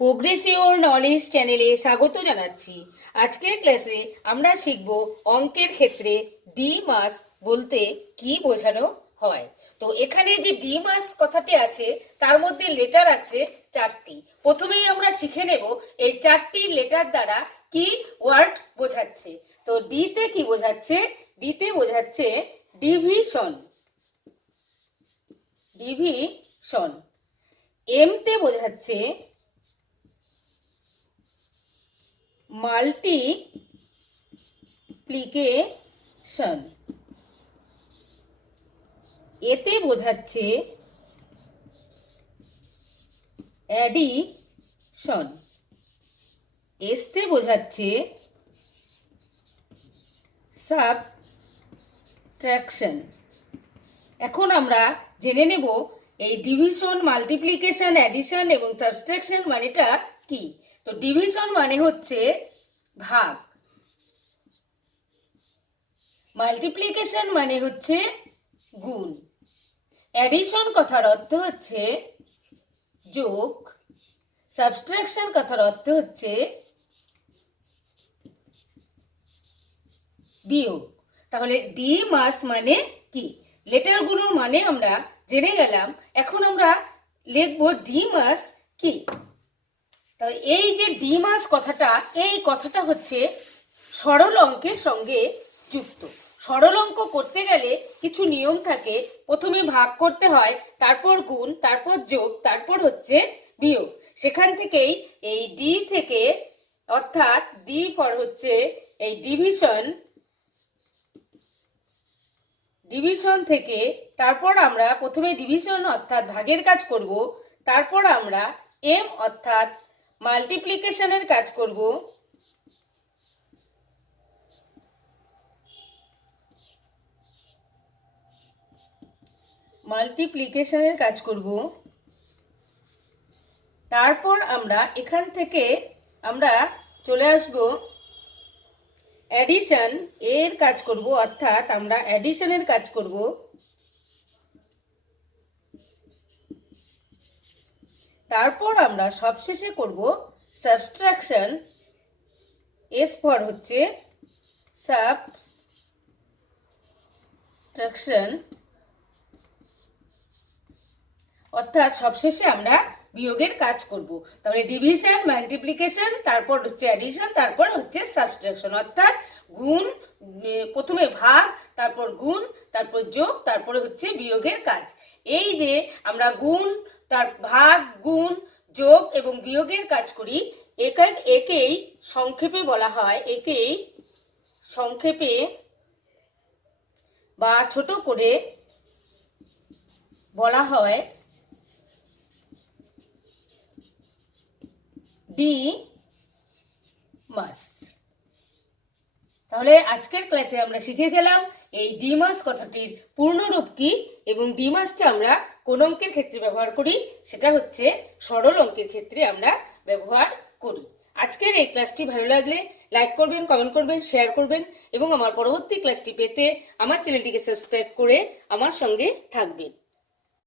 Progress your knowledge চ্যানেলে স্বাগত জানাচ্ছি। আজকের ক্লাসে আমরা শিখব অঙ্কের ক্ষেত্রে ডি মাস বলতে কি বোঝানো হয়। তো এখানে যে ডি মাস কথাটি আছে তার মধ্যে লেটার আছে চারটি। প্রথমেই আমরা শিখে নেব এই চারটি লেটার দ্বারা কি ওয়ার্ড বোঝাচ্ছে। তো ডি তে কি বোঝাচ্ছে? ডি তে বোঝাচ্ছে ডিভিশন। ডিভিশন। এম তে বোঝাচ্ছে মাল্টিপ্লিকেশন। এতে বোঝাচ্ছে অ্যাডিশন। এসতে বোঝাচ্ছে সাবট্রাকশন। এখন আমরা জেনে নেব এই ডিভিশন, মাল্টিপ্লিকেশন, অ্যাডিশন এবং সাবট্রাকশন মানেটা কি। তো ডিভিশন মানে হচ্ছে ভাগ, মাল্টিপ্লিকেশন মানে হচ্ছে গুণ, অ্যাডিশন কথার অর্থ হচ্ছে যোগ, সাবট্রাকশন কথার অর্থ হচ্ছে বিয়োগ। তাহলে ডি মাস মানে কি? লেটারগুলোর মানে আমরা জেনে গেলাম। এখন আমরা লিখব ডি মাস কি। তাহলে এই যে ডি মাস কথাটা, এই কথাটা হচ্ছে সরল অঙ্কের সঙ্গে যুক্ত। সরল অঙ্ক করতে গেলে কিছু নিয়ম থাকে। প্রথমে ভাগ করতে হয়, তারপর গুণ, তারপর যোগ, তারপর হচ্ছে বিয়োগ। সেখান থেকেই এই ডি থেকে, অর্থাৎ ডি ফর হচ্ছে এই ডিভিশন, ডিভিশন থেকে তারপর আমরা প্রথমে ডিভিশন অর্থাৎ ভাগের কাজ করব, তারপর আমরা এম অর্থাৎ মাল্টিপ্লিকেশনের কাজ করব, মাল্টিপ্লিকেশনের কাজ করব। তারপর আমরা এখান থেকে আমরা চলে আসব অ্যাডিশন এর কাজ করব, অর্থাৎ আমরা অ্যাডিশনের কাজ করব। তারপর আমরা সবশেষে করব সাবট্রাকশন। এস ফর হচ্ছে সাবট্রাকশন, অর্থাৎ সবশেষে আমরা বিয়োগের কাজ করব। তাহলে ডিভিশন, মাল্টিপ্লিকেশন, তারপর হচ্ছে অ্যাডিশন, তারপর হচ্ছে সাবট্রাকশন, অর্থাৎ গুণ, প্রথমে ভাগ, তারপর গুণ, তারপর যোগ, তারপরে হচ্ছে বিয়োগের কাজ। এই যে আমরা গুণ, তার ভাগ, গুণ, যোগ এবং বিয়োগের কাজ করি, একেই সংক্ষেপে বলা হয়, একেই সংক্ষেপে বা ছোট করে বলা হয় ডি মাস। তাহলে আজকের ক্লাসে আমরা শিখে গেলাম এই ডি মাস কথাটির পূর্ণরূপ কি এবং ডি মাসটা আমরা কোন অঙ্কের ক্ষেত্রে ব্যবহার করি, সেটা হচ্ছে সরল অঙ্কের ক্ষেত্রে আমরা ব্যবহার করি। আজকের এই ক্লাসটি ভালো লাগলে লাইক করবেন, কমেন্ট করবেন, শেয়ার করবেন এবং আমার পরবর্তী ক্লাসটি পেতে আমার চ্যানেলটিকে সাবস্ক্রাইব করে আমার সঙ্গে থাকবেন।